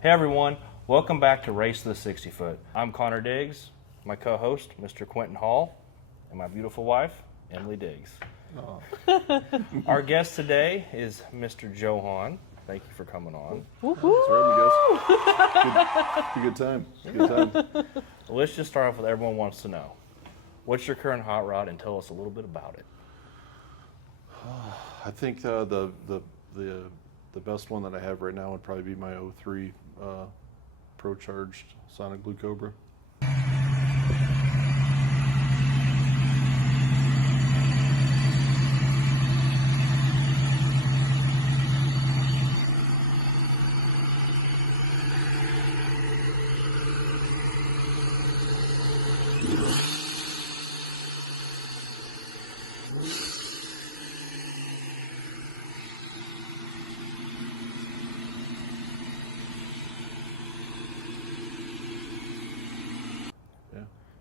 Hey everyone, welcome back to Race to the 60 Foot. I'm Connor Diggs, my co-host, Mr. Quenton Hall, and my beautiful wife, Emily Diggs. Oh. Our guest today is Mr. Johan. Thank you for coming on. Thanks for having me, guys. Good time. Good time. Let's just start off with everyone wants to know. What's your current hot rod, and tell us a little bit about it. I think the best one that I have right now would probably be my 03 Procharged Cobra.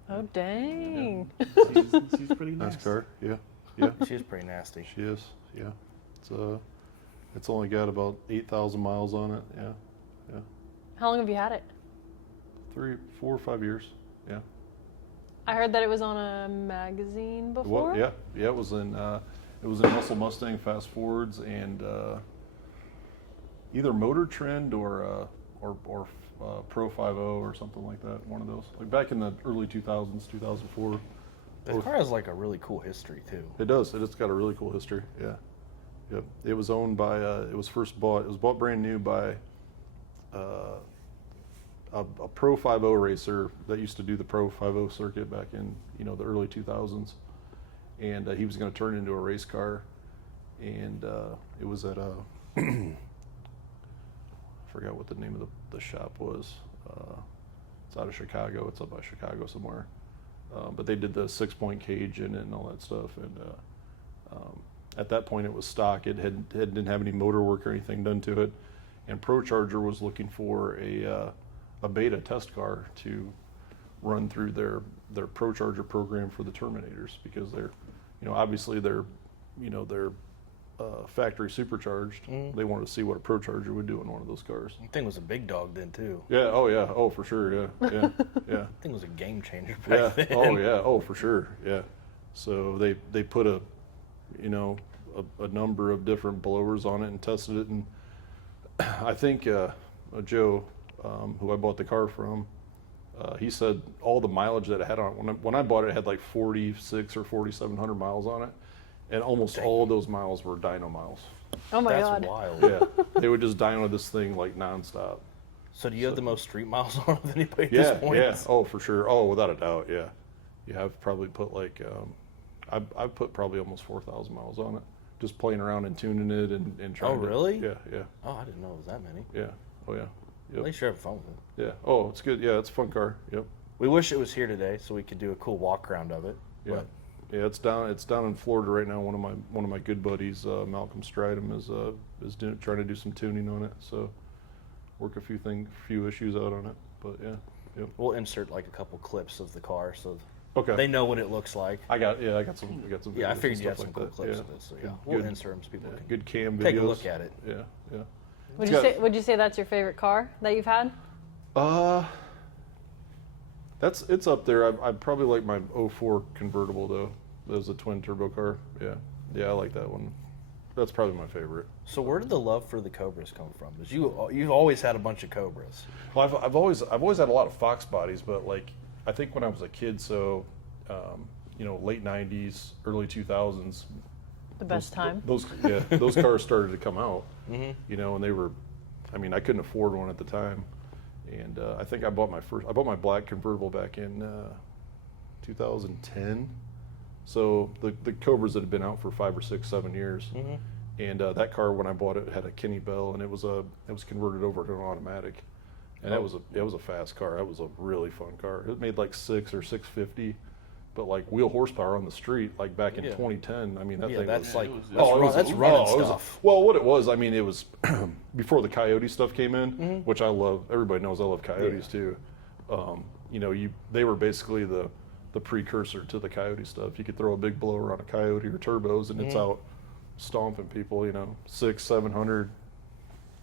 Oh, dang. Yeah. She's pretty nice car. Yeah. She's pretty nasty. She is. Yeah. It's only got about 8,000 miles on it. Yeah. How long have you had it? 3, 4, or 5 years. Yeah. I heard that it was on a magazine before. Yeah. It was in Muscle Mustang Fast Forwards and either Motor Trend or Pro 50 or something like that. One of those, like back in the early 2000s, 2004. This car has like a really cool history too. It does. It's got a really cool history. Yeah. Yep. It was owned by. It was bought brand new by a Pro 50 racer that used to do the Pro 50 circuit back in the early 2000s, and he was going to turn it into a race car, and it was at a. I forgot what the name of the shop was. It's out of Chicago. It's up by Chicago somewhere. But they did the 6-point cage in it and all that stuff. And at that point, it was stock. It didn't have any motor work or anything done to it. And Procharger was looking for a beta test car to run through their Procharger program for the Terminators, because they're, obviously they're factory supercharged. They wanted to see what a Procharger would do in one of those cars. The thing was a big dog then too. Yeah. Oh yeah. Oh for sure. Yeah. Yeah. The thing was a game changer back then. Oh yeah. Oh for sure. Yeah. So they put a number of different blowers on it and tested it, and I think Joe, who I bought the car from, he said all the mileage that it had on it, when I bought it, it had like 4,600 or 4,700 miles on it. And almost all of those miles were dyno miles. Oh my That's God. wild. Yeah, they would just dyno this thing like nonstop. So do you have the most street miles on it of anybody at Yeah, this point? yeah. Oh, for sure. Oh, without a doubt. Yeah, you have probably put like I've put probably almost 4,000 miles on it, just playing around and tuning it and trying. Oh, really? Yeah. Oh, I didn't know it was that many. Yeah. Oh yeah. At least you're having fun with it. Yeah. Oh, it's good. Yeah, it's a fun car. Yep. We wish it was here today so we could do a cool walk around of it. Yeah. But Yeah, it's down in Florida right now. One of my good buddies, Malcolm Stridham, is trying to do some tuning on it. So work a few issues out on it. But yeah, yep. we'll insert like a couple clips of the car so Okay. they know what it looks like. I got some. Yeah, I videos figured and you had stuff some cool like clips that. of it. So Yeah. yeah, we'll Good. insert them so people Yeah, can good cam videos. take a look at it. Yeah. Would you say that's your favorite car that you've had? It's up there. I probably like my 04 convertible though. That was a twin turbo car. Yeah, I like that one. That's probably my favorite. So where did the love for the Cobras come from? Because you've always had a bunch of Cobras. Well, I've always had a lot of Fox bodies, but like I think when I was a kid, so late '90s, early 2000s. The best time. Those cars started to come out. And they were, I couldn't afford one at the time, and I think I bought my black convertible back in 2010. So the Cobras that had been out for 5 or 6, 7 years, and that car when I bought it had a Kenny Bell, and it was converted over to an automatic, and it was a fast car. It was a really fun car. It made like 6 or 650, but like wheel horsepower on the street, like back in 2010. That thing that's was, like that's running stuff. Well, what it was, it was before the Coyote stuff came in, which I love. Everybody knows I love Coyotes too. They were basically the precursor to the Coyote stuff. You could throw a big blower on a Coyote or turbos, and it's out stomping people. 600, 700,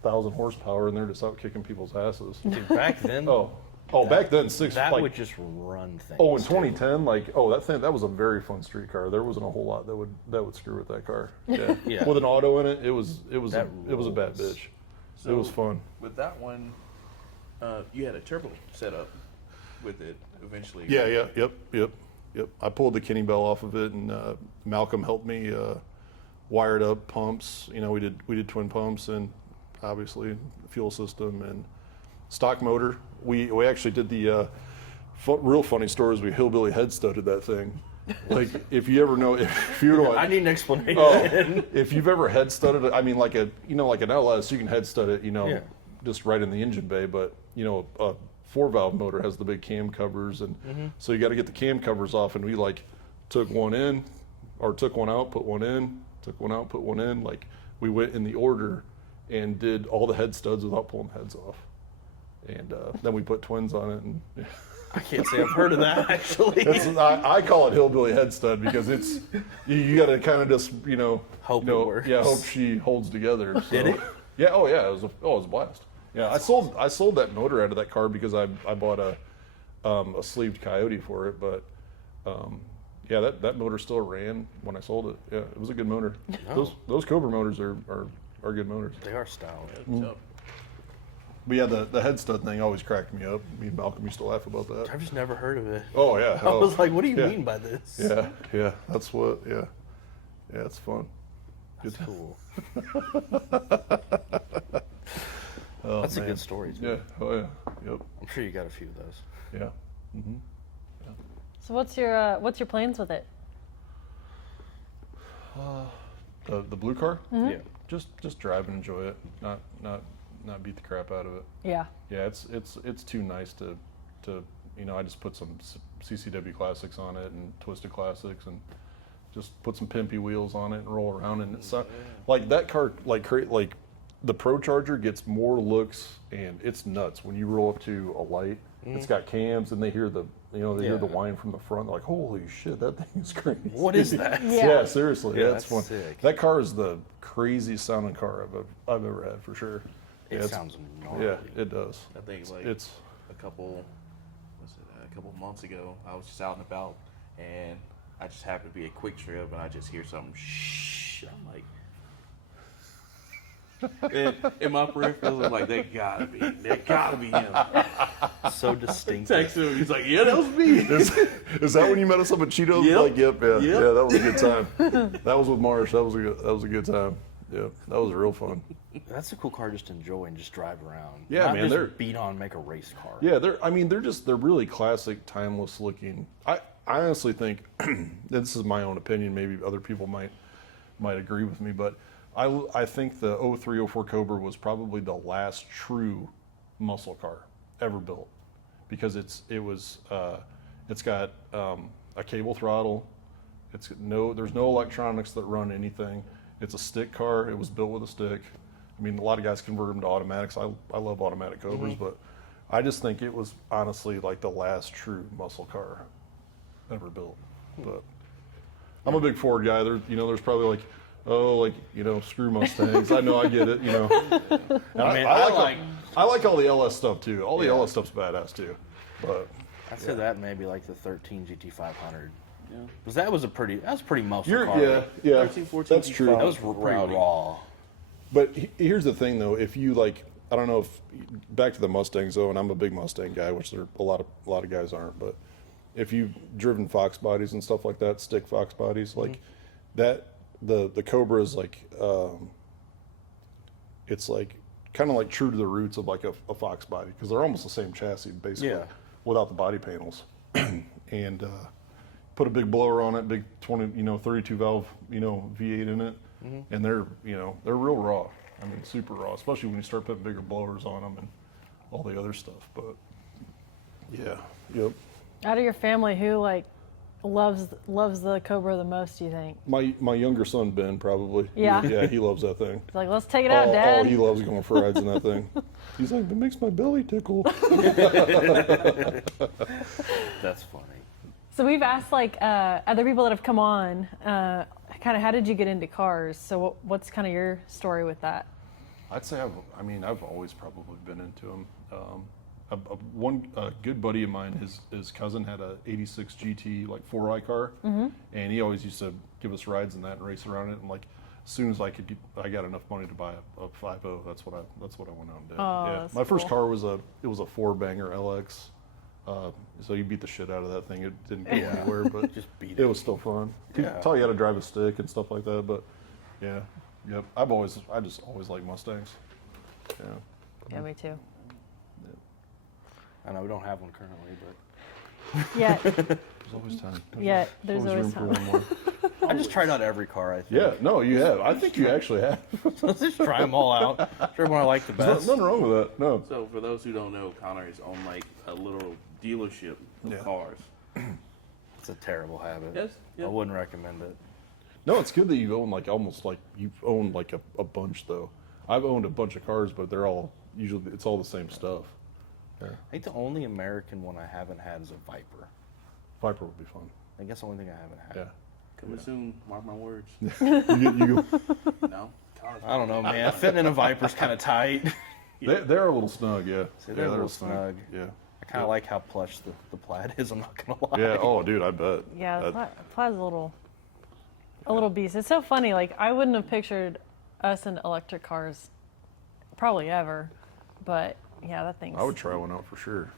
1,000 horsepower, and they're just out kicking people's asses. Dude, back then, Back then that would just run things. Oh, in 2010, that was a very fun street car. There wasn't a whole lot that would screw with that car. Yeah. Yeah. With an auto in it, it was a bad rules. bitch. So it was fun. With that one, you had a turbo setup with it eventually. Yeah. Yep. I pulled the Kenny bell off of it, and Malcolm helped me wired up pumps. We did twin pumps, and obviously fuel system and stock motor. We actually did the real funny story is we hillbilly head studded that thing. Like if you know, I need an explanation. If you've ever head studded it, I mean like an LS, you can head stud it, just right in the engine bay. But a 4-valve motor has the big cam covers, and so you got to get the cam covers off. And we took one in, or took one out, put one in, took one out, put one in. Like we went in the order and did all the head studs without pulling the heads off. And then we put twins on it, and I can't say I've heard of that actually. I call it hillbilly head stud because it's you got to kind of just hope it works. Yeah, hope she holds together. So. Did it? Yeah. Oh yeah. It was a blast. Yeah, I sold that motor out of that car because I bought a sleeved Coyote for it, but that motor still ran when I sold it. Yeah, it was a good motor. Oh. Those Cobra motors are good motors. They are stylish. But yeah, the head stud thing always cracked me up. Me and Malcolm used to laugh about that. I've just never heard of it. Oh yeah. I was like, what do you mean by this? Yeah. That's what. Yeah, it's fun. That's cool. Oh, That's man. a good story. Too. Yeah. Oh yeah. Yep. I'm sure you got a few of those. Yeah. Mm-hmm. So what's your plans with it? The blue car. Mm-hmm. Yeah. Just drive and enjoy it. Not beat the crap out of it. Yeah. Yeah. It's too nice to I just put some CCW classics on it and Twisted classics and just put some pimpy wheels on it and roll around, and it's like that car like the Procharger gets more looks, and it's nuts when you roll up to a light. It's got cams, and they hear the hear the whine from the front. They're like, holy shit, that thing is crazy. What is that? Yeah, seriously, Yeah, that's fun. sick. That car is the craziest sounding car I've ever had, for sure. It Yeah, sounds gnarly. Yeah, it does. I think It's a couple months ago, I was just out and about, and I just happened to be a quick trip, and I just hear something shh. I'm like. In my peripherals, I'm like, they gotta be him. So distinct. Text him, he's like, yeah, that was me. is that when you met us up at Cheetos? Yep. Like, yep. Yep. That was a good time. That was with Marsh. That was a good time. Yeah, that was real fun. That's a cool car just to enjoy and just drive around. Yeah, Not man, just they're- beat on, make a race car. Yeah, they're really classic, timeless looking. I honestly think, this is my own opinion, maybe other people might agree with me, but I think the 03-04 Cobra was probably the last true muscle car ever built, because it's got a cable throttle. There's no electronics that run anything. It's a stick car. It was built with a stick. I mean, a lot of guys convert them to automatics. I love automatic Cobras, but I just think it was honestly like the last true muscle car ever built. But I'm a big Ford guy. There's probably screw Mustangs. I know, I get it. And I like all the LS stuff too. All the LS stuff's badass too. But I'd say that maybe like the 13 GT500. Yeah. Because that was pretty muscle you're car. yeah, 13, 14, that's true. That was pretty raw. But here's the thing, though. If you I don't know if back to the Mustangs though, and I'm a big Mustang guy, which there a lot of guys aren't. But if you've driven Fox bodies and stuff like that, stick Fox bodies like that, the Cobra is it's kind of like true to the roots of like a Fox body, because they're almost the same chassis basically, without the body panels, and put a big blower on it, big 32 valve V8 in it. And they're real raw. I mean, super raw, especially when you start putting bigger blowers on them and all the other stuff. But yeah, yep. Out of your family, who loves the Cobra the most, do you think? My younger son Ben probably. Yeah. Yeah, he loves that thing. He's like, let's take it out, Dad. Oh, he loves going for rides in that thing. He's like, it makes my belly tickle. That's funny. So we've asked other people that have come on, kind of how did you get into cars? So what's kind of your story with that? I'd say I've always probably been into them. One good buddy of mine, his cousin had a '86 GT like 4i car, and he always used to give us rides in that and race around it. And like as soon as I got enough money to buy a 5.0, that's what I went out and did. Oh, yeah, that's my first cool. car was a 4-banger LX. So you beat the shit out of that thing. It didn't go anywhere, but Just beat it it. was still fun. Yeah. Taught you how to drive a stick and stuff like that. But yeah, yep. I just always liked Mustangs. Yeah. Yeah, me too. I know we don't have one currently, but Yeah, There's always time. yeah. There's always room for time. one more. I just tried out every car. I think. Yeah, no, you have. I think you actually have. Let's just try them all out. Sure, one I like the There's best. nothing wrong with that. No. So for those who don't know, Connor is on like a little dealership of Yeah. cars. It's a terrible habit. Yes, yeah. I wouldn't recommend it. No, it's good that you've owned like almost like you've owned like a bunch though. I've owned a bunch of cars, but they're all usually it's all the same stuff. Yeah. I think the only American one I haven't had is a Viper. Viper would be fun. I guess the only thing I haven't had. Yeah. Coming soon, mark my words. You go. No, Connor's I don't know, man. Fitting in a Viper's kind of tight. They're a little snug, yeah. See, they're a little snug. Yeah. I kind of like how plush the plaid is. I'm not gonna lie. Yeah. Oh, dude, I bet. Yeah, That- Plaid's a little beast. It's so funny. Like I wouldn't have pictured us in electric cars, probably ever. But yeah, that thing's. I would try one out for sure.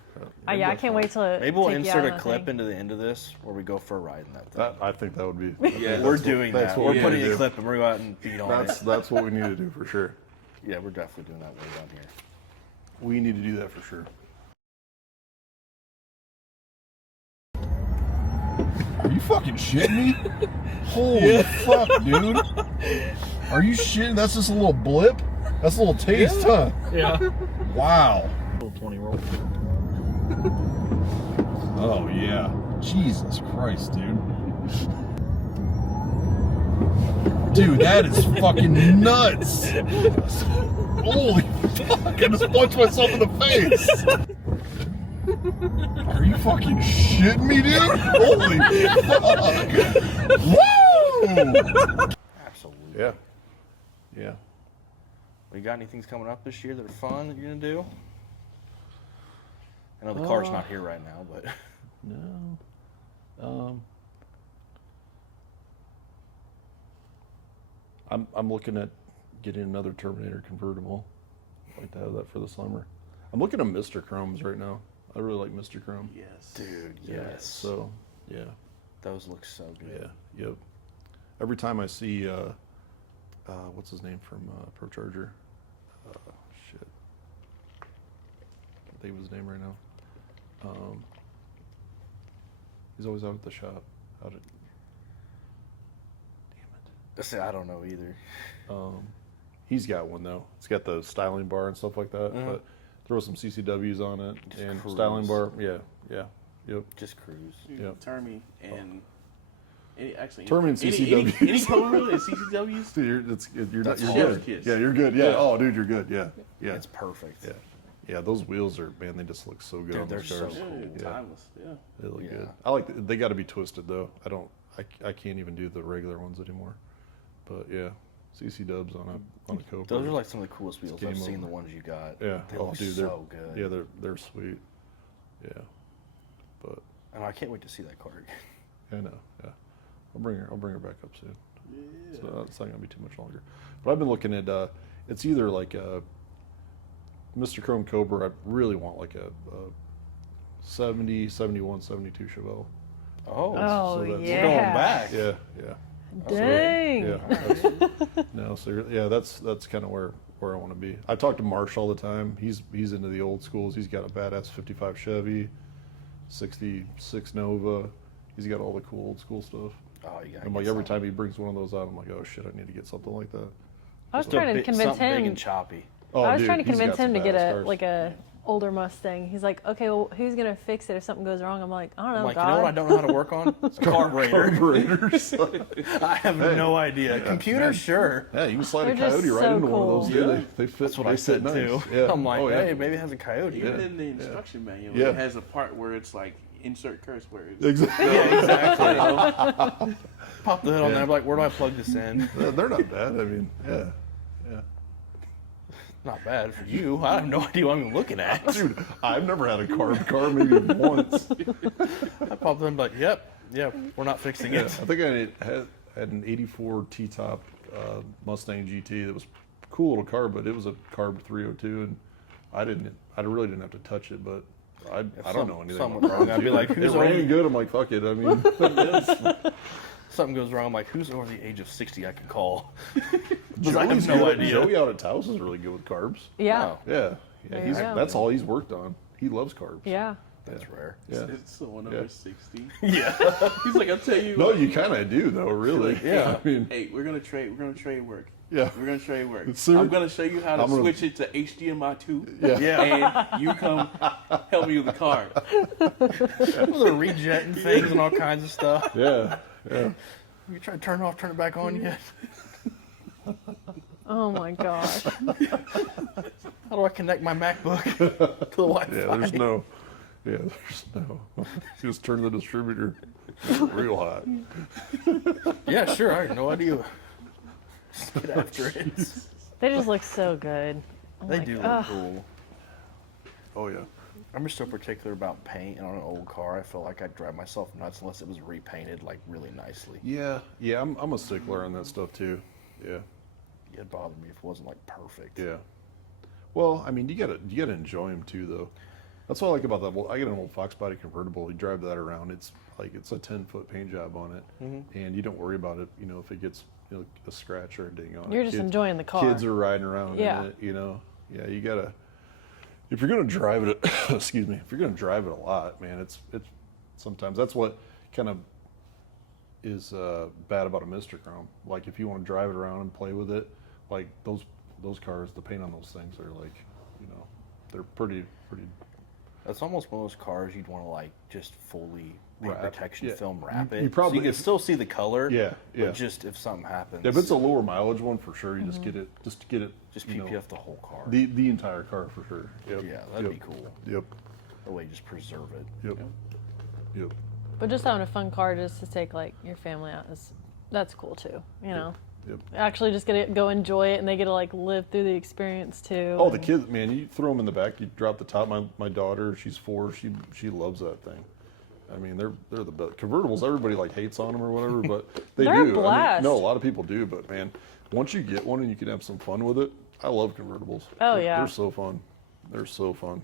Yeah, I can't wait till. Maybe we'll take you out insert on a that clip thing. into the end of this where we go for a ride in that thing. That I think that would be. Yeah, We're that's doing what, that. That's what We're we putting need to a do. clip and we're going out and beat on it. That's what we need to do for sure. Yeah, we're definitely doing that way down here. We need to do that for sure. Are you fucking shitting me? Holy fuck, dude. Are you shitting? That's just a little blip? That's a little taste, huh? Yeah. Wow. Little 20 roll. Oh, yeah. Jesus Christ, dude. Dude, that is fucking nuts. Holy fuck. I just punched myself in the face. Are you fucking shitting me, dude? Holy fuck. Woo! Absolutely. Yeah. Yeah. We got any things coming up this year that are fun that you're going to do? I know the car's not here right now, but. No. I'm looking at getting another Terminator convertible. I'd like to have that for the summer. I'm looking at Mr. Chromes right now. I really like Mr. Chrome. Yes. Dude, Yeah, yes. so, yeah. Those look so good. Yeah. Yep. Every time I see, what's his name from Procharger? Shit. Can't think of his name right now. He's always out at the shop. Damn it. See, I don't know either. He's got one though. It's got the styling bar and stuff like that. But throw some CCWs on it Just and cruise. styling bar. Yeah. Yep. Just cruise. Yep. Termy and Termy and CCW. Any color really and CCWs. Dude, you're That's you're chef's good. kiss. Yeah, you're good. Yeah. Yeah. Oh, dude, you're good. Yeah. Yeah. It's perfect. Yeah. Yeah, those wheels are, man, they just look so good Dude, on they're those so cars. cool. Yeah. Timeless. Yeah. They look Yeah. good. I like, they got to be twisted though. I can't even do the regular ones anymore. But yeah, CC dubs on a Cobra. Those are like some of the coolest wheels game I've seen. over. The ones you got. Yeah. They Oh, look dude, so good. Yeah, they're sweet. Yeah. But And I can't wait to see that car again. I know. Yeah. I'll bring her back up soon. Yeah. So it's not gonna be too much longer. But I've been looking at it's either like a Mr. Chrome Cobra. I really want like a 70, 71, 72 Chevelle. Oh, so that's- yeah. We're going back. Yeah, yeah. Dang. Yeah. No, so yeah, that's kind of where I want to be. I talk to Marsh all the time. He's into the old schools. He's got a badass 55 Chevy, 66 Nova. He's got all the cool old school stuff. Oh, you got. I'm like every time he brings one of those out, I'm like, oh shit, I need to get something like that. I was trying to convince Big him. and choppy. Oh, I was dude, trying to he's convince got him to some get badass a cars. like a older Mustang. He's like, okay, well, who's gonna fix it if something goes wrong? I'm like, I don't know, I'm like, God. you know what I don't know how to work on? Carburetor. Carburetors. I have no idea. Computer, sure. Yeah, you can slide a They're just Coyote right so into one of those. cool. Dude. Yeah. They fit. That's what I they said fit too. nice. Yeah. I'm like, Oh, yeah. hey, maybe it has a Coyote. Even Yeah. in the instruction manual, Yeah. it has a part where it's like insert curse words. Exactly. Yeah, exactly. Pop the hood on there. I'm like, where do I plug this in? They're not bad. I mean, yeah. Not bad for you. I have no idea what I'm looking at. Dude, I've never had a carb car, maybe once. I popped in like, yep, we're not fixing Yeah, I it. think I had an 84 T-top Mustang GT that was a cool little car, but it was a carb 302, and I really didn't have to touch it, but I don't know anything something about wrong, carbs I'd be either. like, who's it ran over- good. I'm like, fuck it. I mean, Something goes wrong. I'm like, who's over the age of 60 I can call? Because I have Joey's no good. idea. Joey out at Taos is really good with carbs. Yeah. Oh, Yeah, There you go. that's all he's worked on. He loves carbs. Yeah. that's rare. Yeah. It's someone Yeah. over 60. Yeah. He's like, I'll tell you. No, what. you kind of do though, really. Yeah. I mean, Hey, we're gonna trade work. yeah. We're gonna trade work. Sir, I'm gonna show you how to I'm gonna- switch it to HDMI 2. Yeah. Yeah. And you come help me with the car. They're rejetting things and all kinds of stuff. Yeah. Yeah. You try to turn it off, turn it back on yet? Oh my gosh. How do I connect my MacBook to the Wi-Fi? Yeah, there's no. Just turn the distributor real hot. Yeah, sure. I have no idea. Just get after it. They just look so good. I'm They like, do look ugh. cool. Oh yeah. I'm just so particular about paint, and on an old car, I felt like I'd drive myself nuts unless it was repainted like really nicely. Yeah. Yeah. I'm a stickler on that stuff too. Yeah. It'd bother me if it wasn't like perfect. Yeah. Well, I mean, you gotta enjoy them too, though. That's what I like about that. Well, I get an old Fox body convertible. You drive that around. It's like it's a 10-foot paint job on it, and you don't worry about it. You know, if it gets a scratch or a ding on it. You're just enjoying the car. Kids are riding around Yeah. in it. You know. Yeah. You gotta. If you're gonna drive it, excuse me. If you're gonna drive it a lot, man, it's sometimes that's what kind of is bad about a Mr. Chrome. Like if you want to drive it around and play with it, like those cars, the paint on those things are like, they're pretty. That's almost one of those cars you'd want to like just fully paint Wrap, protection yeah. film wrap You it. probably- so you can still see the color. Yeah, yeah. But just if something happens, If it's a lower mileage one, for sure, you just get it. just you know, PPF the whole car. the entire car for sure. Yep. Yeah, that'd Yep. be cool. Yep. That way, you just preserve it. Yep. Yep. But just having a fun car just to take like your family out that's cool too. You know. Yep. Actually just get to go enjoy it and they get to like live through the experience too. Oh, the kids, man! You throw them in the back. You drop the top. My daughter, she's 4. She loves that thing. I mean, they're the best. Convertibles, everybody like hates on them or whatever, but they They're a do. I blast. mean, no, a lot of people do, but man, once you get one and you can have some fun with it, I love convertibles. Oh, They're- yeah. they're so fun. They're so fun.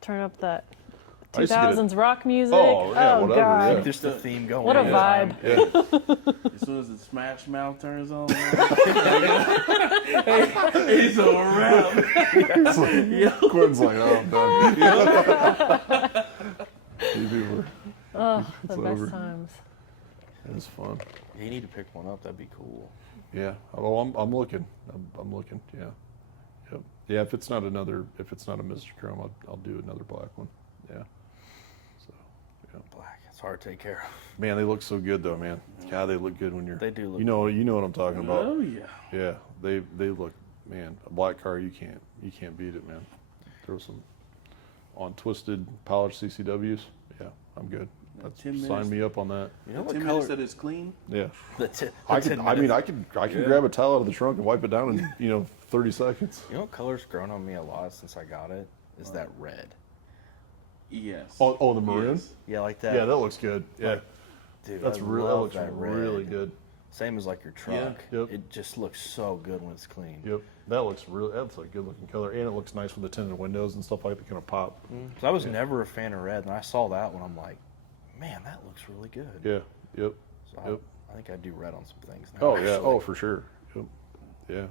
Turn up that I used to get 2000s rock music. Oh, yeah, whatever, God. yeah. Just the theme going. What a all the vibe. time. Yeah. As soon as the Smash Mouth turns on, he's a wrap. Quentin's like, oh, I'm done. You people are- Oh, the It's best over. times. It's fun. Yeah, you need to pick one up. That'd be cool. Yeah. Oh, I'm looking. I'm looking. Yeah. Yep. Yeah. If it's not a Mr. Chrome, I'll do another black one. Yeah. So, yeah. Black. It's hard to take care of. Man, they look so good though, man. God, they look good when you're. They do look You know what I'm talking about. Oh yeah. Yeah. They look. Man, a black car, you can't beat it, man. Throw some on twisted polished CCWs. Yeah, I'm good. That's 10 sign minutes. me up on that. You know what 10 color? minutes that is clean. Yeah. The I 10 can minutes. grab a towel out of the trunk and wipe it down in 30 seconds. You know what color's grown on me a lot since I got it? Is that red. Yes. Oh, the maroon. Yes. Yeah, like that. Yeah, that looks good. Yeah, Like, dude, that's I real. That love looks that red. really good. Same as like your truck. Yep. It just looks so good when it's clean. Yep, that's a good looking color, and it looks nice with the tinted windows and stuff like that. Kind of pop. So I was never a fan of red, and I saw that one. I'm like, man, that looks really good. Yeah. Yep. So Yep. I think I do red on some things now. Oh yeah. actually. Oh for sure. Yep. Yeah.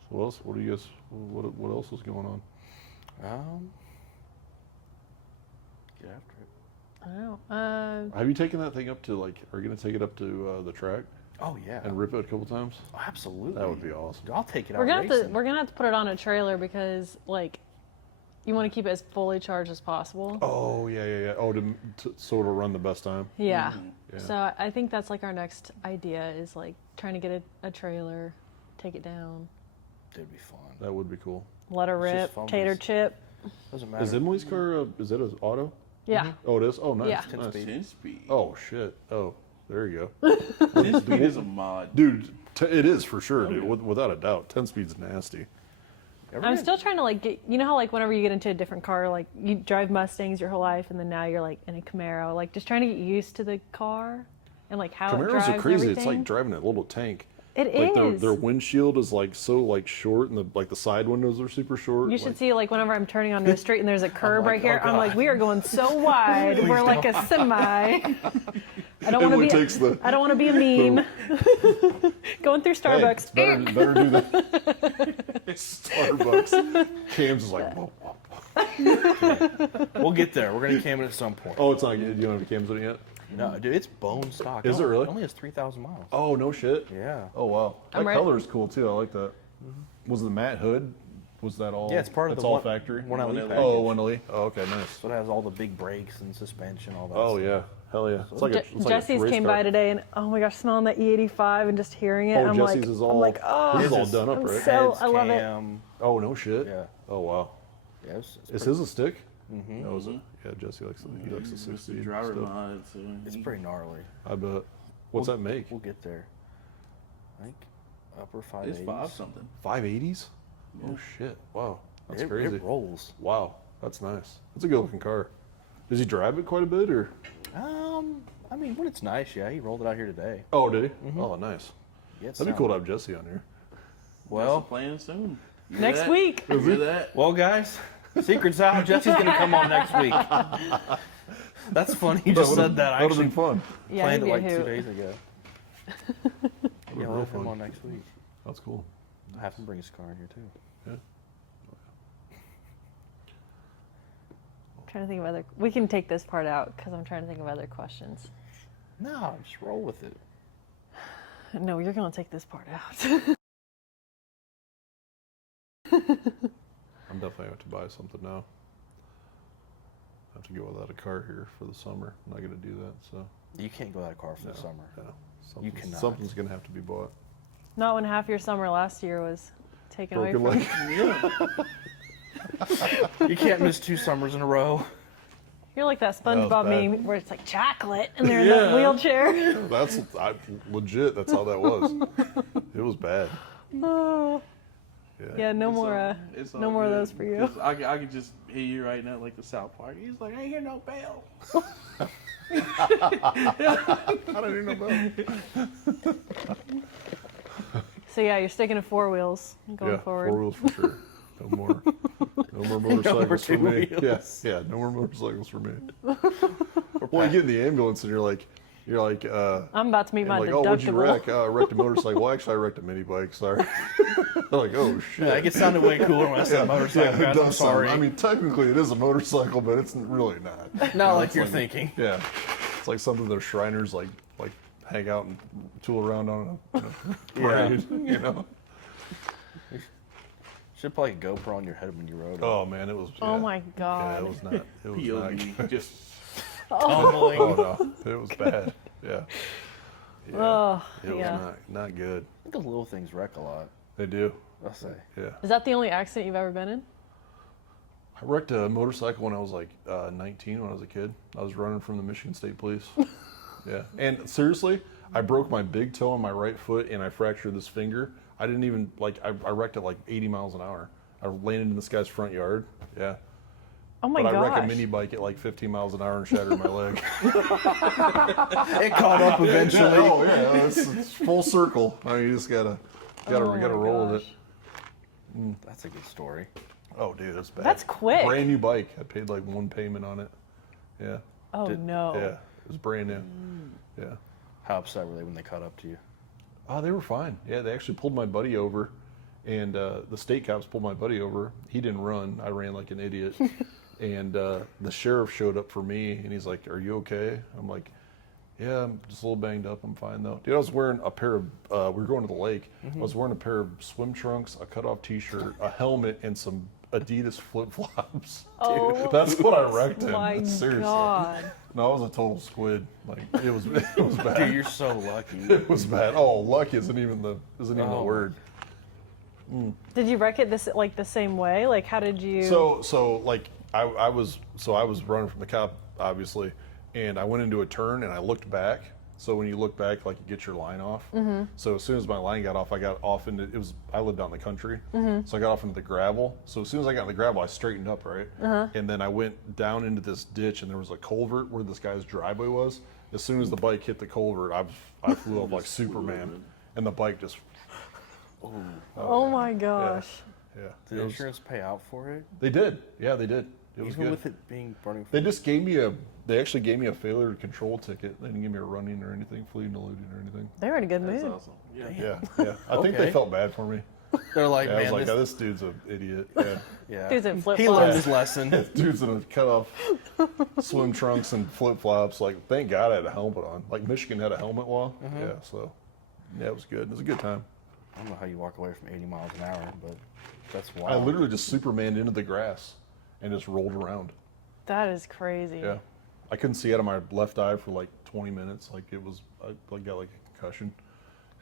So what else? What do you guys? What else is going on? Get after it. I don't know. Have you taken that thing up to like? Are you gonna take it up to the track Oh yeah. and rip it a couple times? Oh, absolutely. That would be awesome. I'll take it out We're gonna racing. we're gonna have to put it on a trailer because like you want to keep it as fully charged as possible. Oh yeah. Oh, so it'll run the best time. Yeah. Yeah. So I think that's like our next idea is like trying to get a trailer, take it down, It'd be fun. That would be cool. let her It's just rip, fun. tater chip. Doesn't matter. Is Emily's car? Is that an auto? Yeah. Oh, it is. Oh, nice. Yeah. nice. 10 speed. Oh shit. Oh, There you go. 10 speed is a mod. Dude, it is for sure, dude. Without a doubt. 10 speed's nasty. I'm still trying to like get, you know how like whenever you get into a different car, like you drive Mustangs your whole life and then now you're like in a Camaro, like just trying to get used to the car and like how it drives Camaros are crazy. and It's like everything. driving a little tank. It Like is. their windshield is like so like short, and the side windows are super short. You should like, see like whenever I'm turning onto a street and there's a curb right here, oh, I'm like, God. we are going so wide. We're like a semi. I don't want to Emily be. takes the- I don't want to be a meme. Going through Hey, Starbucks. better do that. Starbucks. Cam's is like, whoa, whoa. We'll get there. We're gonna cam it at some point. Oh, it's not good. You don't have cams on it yet? No, dude, it's bone stock. Is it really? It only has 3,000 miles. Oh, no shit. Yeah. Oh, wow. I'm That ready. color is cool, too. I like that. Was the matte hood, was that all? Yeah, it's part of that's the all one- factory? one LE package. Oh, 1LE. Oh, okay, nice. So it has all the big brakes and suspension, all that. Oh, stuff. yeah. Hell yeah. It's like it's like a Jesse's race came car. by today and oh my gosh, smelling that E85 and just hearing it. Oh, I'm Jesse's like, is all, I'm like, oh, his is all His is- done up, I'm right? so- Heads, I love it. cam. Oh, no shit. Yeah. Oh, wow. Yeah, Is his a stick? Mm-hmm. No, is it? Yeah, Jesse likes he likes the It's 60 the driver stuff. mod. So It's pretty gnarly. I bet. What's that make? We'll get there. I think upper 580s. It's 5 something. 580s? Oh shit! Wow, that's It, crazy. it rolls. Wow, that's nice. That's a good looking car. Does he drive it quite a bit, or? I mean, when it's nice, yeah. He rolled it out here today. Oh, did he? Oh, nice. Yeah, it's That'd be cool to have Jesse on here. Well, Playing soon. You hear next that? week. You hear that? well, guys, secret's out. Jesse's gonna come on next week. That's funny. You just said that. I That would have actually been fun. Yeah, planned he'd it be a like 2 hoot. days ago. Yeah, we'll real have him fun. on next week. That's cool. I'll have him bring his car in here too. Yeah. Trying to think of other. We can take this part out because I'm trying to think of other questions. No, just roll with it. No, you're gonna take this part out. I'm definitely going to buy something now. I have to go without a car here for the summer. I'm not going to do that, so. You can't go out of car for the summer. Yeah. You cannot. Something's going to have to be bought. Not when half your summer last year was taken away Broken from leg. you. Yeah. You can't miss 2 summers in a row. You're like that was SpongeBob bad. meme where it's like chocolate and they're in that wheelchair. That's legit. That's how that was. It was bad. Oh. Yeah, no It's more. all- it's all No more of good. those for you. 'Cause I could just hear you right now, like the South Park. He's like, I hear no bell. I don't even know about. So yeah, you're sticking to 4 wheels going Yeah, forward. 4 wheels for sure. No more. No more motorcycles for 2 me. wheels. Yeah, no more motorcycles for me. Well, you get in the ambulance and you're like, I'm about to meet my like, deductible. oh, what'd you wreck? I wrecked a motorcycle. Well, actually, I wrecked a mini bike. Sorry. Like, oh shit. Yeah, it sounded way cooler when I said motorcycle. it guys, does I'm sound- sorry. I mean, technically, it is a motorcycle, but it's really not. not like it's you're like- thinking. Yeah, it's like something the Shriners like hang out and tool around on a parade. You know. Should probably a GoPro on your head when you rode it. Oh man, it was. Oh yeah. my Yeah, god. it was not. It was not. POV. Just Tumbling. Oh no, it was bad. Yeah. Yeah. Oh, It was yeah. not good. I think those little things wreck a lot. They do. I'll say. Yeah. Is that the only accident you've ever been in? I wrecked a motorcycle when I was like 19 when I was a kid. I was running from the Michigan State Police. Yeah. And seriously, I broke my big toe on my right foot and I fractured this finger. I didn't even, I wrecked at like 80 miles an hour. I landed in this guy's front yard. Yeah. Oh my But I gosh. wrecked a mini bike at like 15 miles an hour and shattered my leg. It caught up eventually. Oh yeah, it's full circle. I mean, you just gotta Oh my roll with gosh. it. That's a good story. Oh dude, that's bad. That's quick. Brand new bike. I paid like 1 payment on it. Yeah. Oh no. Yeah. It was brand new. Yeah. How upset were they when they caught up to you? Oh, they were fine. Yeah, they actually pulled my buddy over, and the state cops pulled my buddy over. He didn't run. I ran like an idiot. And the sheriff showed up for me, and he's like, "Are you okay?" I'm like, "Yeah, I'm just a little banged up. I'm fine though." Dude, I was wearing a pair of. We were going to the lake. I was wearing a pair of swim trunks, a cutoff T-shirt, a helmet, and some Adidas flip flops. Oh, That's what I wrecked in. my Seriously. god. No, I was a total squid. Like it was bad. Dude, you're so lucky. It was bad. Oh, luck isn't even the Oh. word. Did you wreck it the same way? Like how did you? So like I was running from the cop obviously, and I went into a turn and I looked back So when you look back, like you get your line off. Mm-hmm. So as soon as my line got off, I got off into I lived out in the country, Mm-hmm. so I got off into the gravel. So as soon as I got in the gravel, I straightened up, right, and then I went down into this ditch, and there was a culvert where this guy's driveway was. As soon as the bike hit the culvert, I flew up like Superman, and the bike just. Oh my gosh. Yeah. Did It was- insurance pay out for it? They did. Yeah, they did. It was Even good. with it being burning. They just gave me they actually gave me a failure to control ticket. They didn't give me a running or anything, fleeing, eluding or anything. They were in a good That's mood. awesome. Yeah. Yeah. I think they Okay. felt bad for me. They're like, Yeah, I was man, like, this, oh, this dude's an idiot. Yeah. yeah. Dude's in He flip-flops. learned his lesson. Dude's in a cut off swim trunks and flip flops. Like, thank God I had a helmet on. Like, Michigan had a helmet law. Yeah, so yeah, it was good. It was a good time. I don't know how you walk away from 80 miles an hour, but that's I wild. literally just Supermaned into the grass and just rolled around. That is crazy. Yeah. I couldn't see out of my left eye for like 20 minutes. Like, it was, I got like a concussion.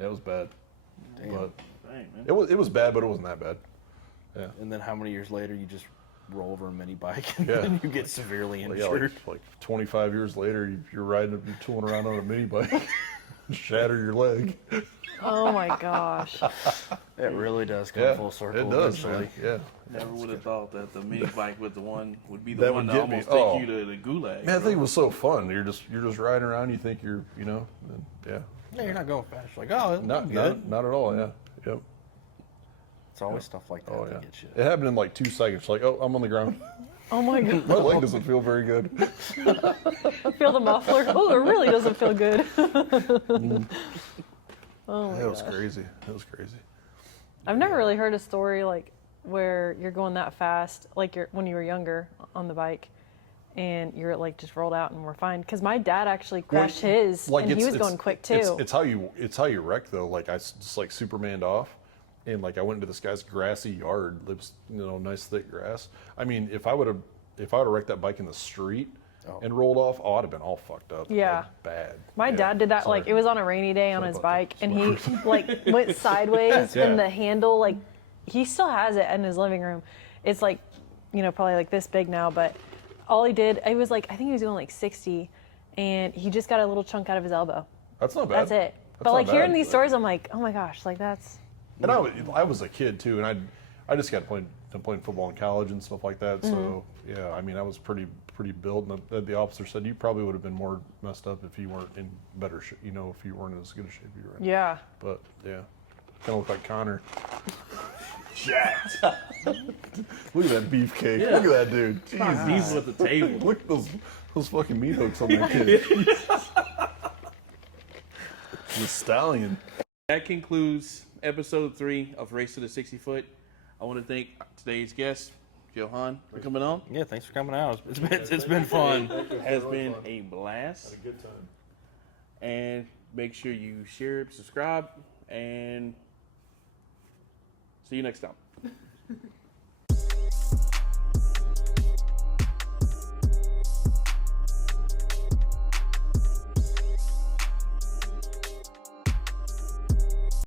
Yeah, it was bad. Damn. But Dang, man. it was bad, but it wasn't that bad. Yeah. And then how many years later you just roll over a mini bike and Yeah. then you get severely Like, injured? yeah, like 25 years later, you're riding, you're tooling around on a mini bike, shatter your leg. Oh my gosh. It really does come Yeah, full circle it does, eventually. man. Yeah. Never would have thought that the mini bike would be the That one would to get me. almost Oh. take you to the gulag. Man, I think it was so fun. You're just riding around. You think you're, and yeah. Yeah, you're not going fast. You're like, oh, it's Not good. not at all. Yeah. Yep. It's always stuff like that Oh that yeah. gets you. It happened in like 2 seconds. Like, oh, I'm on the ground. Oh my god. My leg doesn't feel very good. I feel the muffler. Oh, it really doesn't feel good. Oh my It was gosh. crazy. It was crazy. I've never really heard a story like where you're going that fast, like when you were younger on the bike, and you're like just rolled out and we're fine. Because my dad actually crashed his, and he was going quick too. It's how you wreck though. Like, I just like Supermaned off, and like I went into this guy's grassy yard. It was nice thick grass. I mean, if I would have wrecked that bike in the street and rolled off, I'd have been all fucked up. Yeah. Like, bad. My Yeah, dad did that, sorry. like, it was on a rainy day on Sorry his about bike, that. and he, like, went sideways, Yeah. and the handle, like, he still has it in his living room. It's, like, probably, like, this big now, but all he did, it was, like, I think he was going, like, 60, and he just got a little chunk out of his elbow. That's not bad. That's it. That's But, not like, hearing bad. these stories, I'm like, oh, my gosh, like, that's... And I was a kid too, and I just got playing football in college and stuff like that. So yeah, I mean, I was pretty built, and the officer said you probably would have been more messed up if you weren't in better shape. If you weren't in as good a shape as you were in. Yeah. But yeah, kind of look like Connor. Jacked. Look at that beefcake. Yeah. Look at that dude. These Jesus. at the table. Look at those fucking meat hooks on that kid. The stallion. That concludes episode 3 of Race to the 60 Foot. I want to thank today's guest, Johan, for coming on. Yeah, thanks for coming out. It's been fun. It has been a blast. Good time. And make sure you share, subscribe, and see you next time.